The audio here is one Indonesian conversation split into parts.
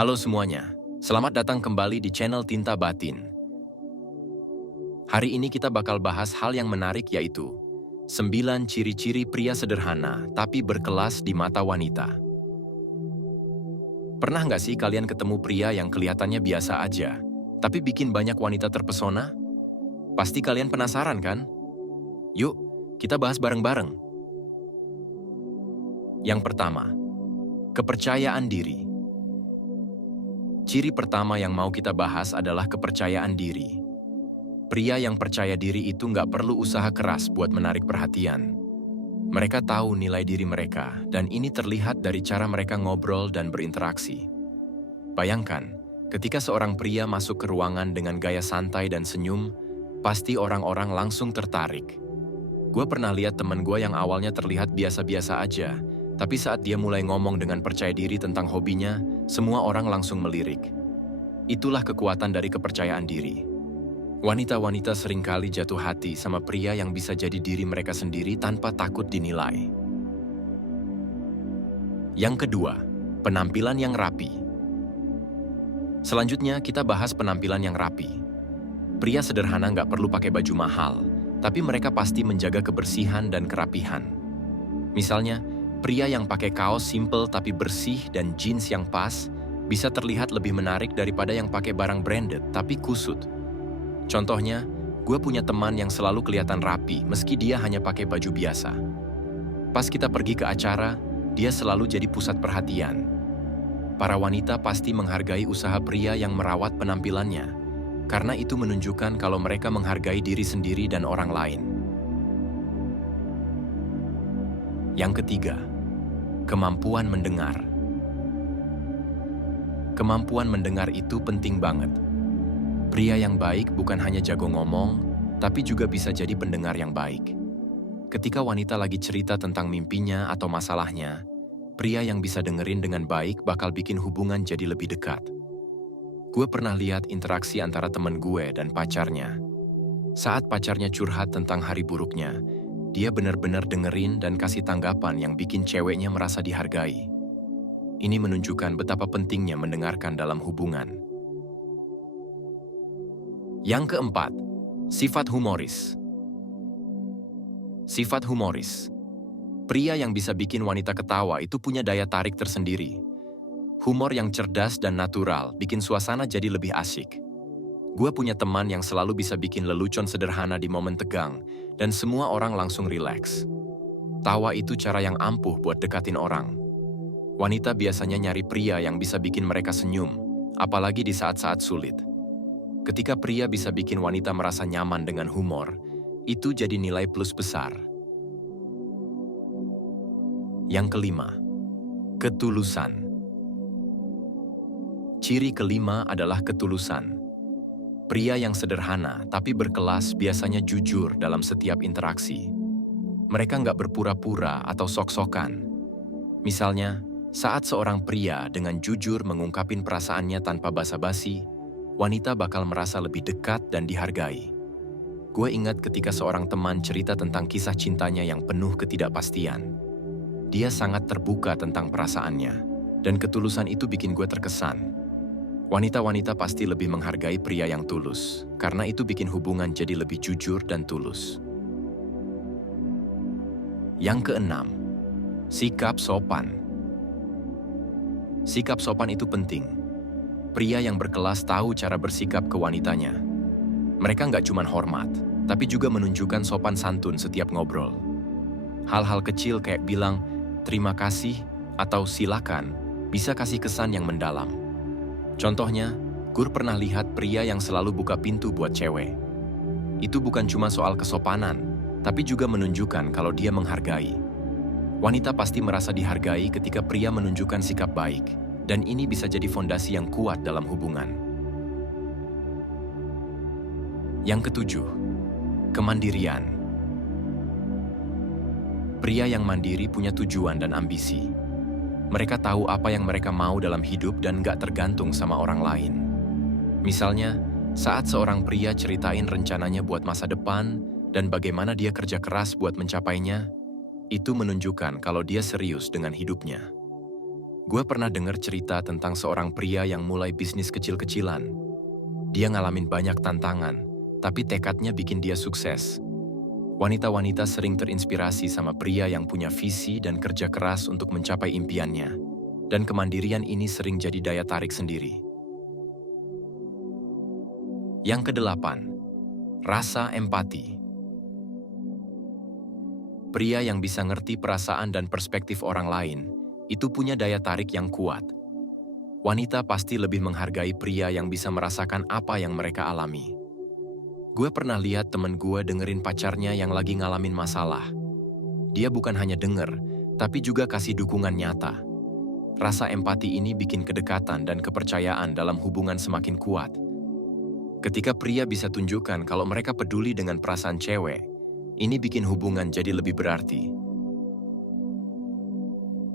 Halo semuanya, selamat datang kembali di channel Tinta Batin. Hari ini kita bakal bahas hal yang menarik yaitu 9 ciri-ciri pria sederhana tapi berkelas di mata wanita. Pernah nggak sih kalian ketemu pria yang kelihatannya biasa aja, tapi bikin banyak wanita terpesona? Pasti kalian penasaran kan? Yuk, kita bahas bareng-bareng. Yang pertama, kepercayaan diri. Ciri pertama yang mau kita bahas adalah kepercayaan diri. Pria yang percaya diri itu nggak perlu usaha keras buat menarik perhatian. Mereka tahu nilai diri mereka, dan ini terlihat dari cara mereka ngobrol dan berinteraksi. Bayangkan, ketika seorang pria masuk ke ruangan dengan gaya santai dan senyum, pasti orang-orang langsung tertarik. Gue pernah lihat temen gue yang awalnya terlihat biasa-biasa aja, tapi saat dia mulai ngomong dengan percaya diri tentang hobinya, semua orang langsung melirik. Itulah kekuatan dari kepercayaan diri. Wanita-wanita seringkali jatuh hati sama pria yang bisa jadi diri mereka sendiri tanpa takut dinilai. Yang kedua, penampilan yang rapi. Selanjutnya kita bahas penampilan yang rapi. Pria sederhana nggak perlu pakai baju mahal, tapi mereka pasti menjaga kebersihan dan kerapihan. Misalnya, pria yang pakai kaos simple tapi bersih dan jeans yang pas bisa terlihat lebih menarik daripada yang pakai barang branded tapi kusut. Contohnya, gue punya teman yang selalu kelihatan rapi meski dia hanya pakai baju biasa. Pas kita pergi ke acara, dia selalu jadi pusat perhatian. Para wanita pasti menghargai usaha pria yang merawat penampilannya, karena itu menunjukkan kalau mereka menghargai diri sendiri dan orang lain. Yang ketiga, kemampuan mendengar. Kemampuan mendengar itu penting banget. Pria yang baik bukan hanya jago ngomong, tapi juga bisa jadi pendengar yang baik. Ketika wanita lagi cerita tentang mimpinya atau masalahnya, pria yang bisa dengerin dengan baik bakal bikin hubungan jadi lebih dekat. Gue pernah lihat interaksi antara temen gue dan pacarnya. Saat pacarnya curhat tentang hari buruknya, dia benar-benar dengerin dan kasih tanggapan yang bikin ceweknya merasa dihargai. Ini menunjukkan betapa pentingnya mendengarkan dalam hubungan. Yang keempat, sifat humoris. Sifat humoris. Pria yang bisa bikin wanita ketawa itu punya daya tarik tersendiri. Humor yang cerdas dan natural bikin suasana jadi lebih asyik. Gue punya teman yang selalu bisa bikin lelucon sederhana di momen tegang, dan semua orang langsung rileks. Tawa itu cara yang ampuh buat dekatin orang. Wanita biasanya nyari pria yang bisa bikin mereka senyum, apalagi di saat-saat sulit. Ketika pria bisa bikin wanita merasa nyaman dengan humor, itu jadi nilai plus besar. Yang kelima, ketulusan. Ciri kelima adalah ketulusan. Pria yang sederhana tapi berkelas biasanya jujur dalam setiap interaksi. Mereka nggak berpura-pura atau sok-sokan. Misalnya, saat seorang pria dengan jujur mengungkapin perasaannya tanpa basa-basi, wanita bakal merasa lebih dekat dan dihargai. Gue ingat ketika seorang teman cerita tentang kisah cintanya yang penuh ketidakpastian. Dia sangat terbuka tentang perasaannya, dan ketulusan itu bikin gue terkesan. Wanita-wanita pasti lebih menghargai pria yang tulus, karena itu bikin hubungan jadi lebih jujur dan tulus. Yang keenam, sikap sopan. Sikap sopan itu penting. Pria yang berkelas tahu cara bersikap ke wanitanya. Mereka nggak cuma hormat, tapi juga menunjukkan sopan santun setiap ngobrol. Hal-hal kecil kayak bilang, terima kasih, atau silakan, bisa kasih kesan yang mendalam. Contohnya, gue pernah lihat pria yang selalu buka pintu buat cewek. Itu bukan cuma soal kesopanan, tapi juga menunjukkan kalau dia menghargai. Wanita pasti merasa dihargai ketika pria menunjukkan sikap baik, dan ini bisa jadi fondasi yang kuat dalam hubungan. Yang ketujuh, kemandirian. Pria yang mandiri punya tujuan dan ambisi. Mereka tahu apa yang mereka mau dalam hidup dan nggak tergantung sama orang lain. Misalnya, saat seorang pria ceritain rencananya buat masa depan dan bagaimana dia kerja keras buat mencapainya, itu menunjukkan kalau dia serius dengan hidupnya. Gue pernah dengar cerita tentang seorang pria yang mulai bisnis kecil-kecilan. Dia ngalamin banyak tantangan, tapi tekadnya bikin dia sukses. Wanita-wanita sering terinspirasi sama pria yang punya visi dan kerja keras untuk mencapai impiannya. Dan kemandirian ini sering jadi daya tarik sendiri. Yang kedelapan, rasa empati. Pria yang bisa ngerti perasaan dan perspektif orang lain, itu punya daya tarik yang kuat. Wanita pasti lebih menghargai pria yang bisa merasakan apa yang mereka alami. Gue pernah lihat temen gue dengerin pacarnya yang lagi ngalamin masalah. Dia bukan hanya denger, tapi juga kasih dukungan nyata. Rasa empati ini bikin kedekatan dan kepercayaan dalam hubungan semakin kuat. Ketika pria bisa tunjukkan kalau mereka peduli dengan perasaan cewek, ini bikin hubungan jadi lebih berarti.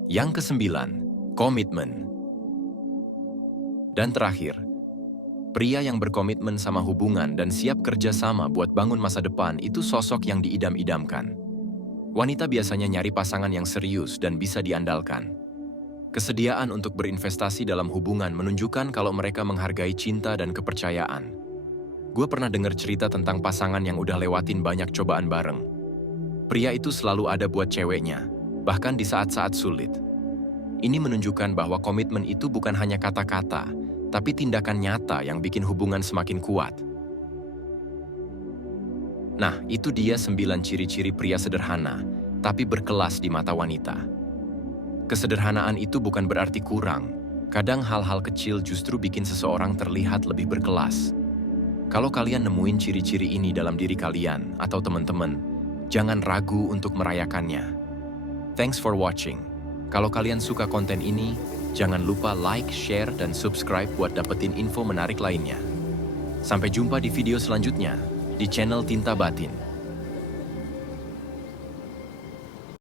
Yang kesembilan, komitmen. Dan terakhir, pria yang berkomitmen sama hubungan dan siap kerja sama buat bangun masa depan itu sosok yang diidam-idamkan. Wanita biasanya nyari pasangan yang serius dan bisa diandalkan. Kesediaan untuk berinvestasi dalam hubungan menunjukkan kalau mereka menghargai cinta dan kepercayaan. Gue pernah dengar cerita tentang pasangan yang udah lewatin banyak cobaan bareng. Pria itu selalu ada buat ceweknya, bahkan di saat-saat sulit. Ini menunjukkan bahwa komitmen itu bukan hanya kata-kata, tapi tindakan nyata yang bikin hubungan semakin kuat. Nah, itu dia 9 ciri-ciri pria sederhana, tapi berkelas di mata wanita. Kesederhanaan itu bukan berarti kurang. Kadang hal-hal kecil justru bikin seseorang terlihat lebih berkelas. Kalau kalian nemuin ciri-ciri ini dalam diri kalian atau teman-teman, jangan ragu untuk merayakannya. Thanks for watching. Kalau kalian suka konten ini, jangan lupa like, share, dan subscribe buat dapetin info menarik lainnya. Sampai jumpa di video selanjutnya di channel Tinta Batin.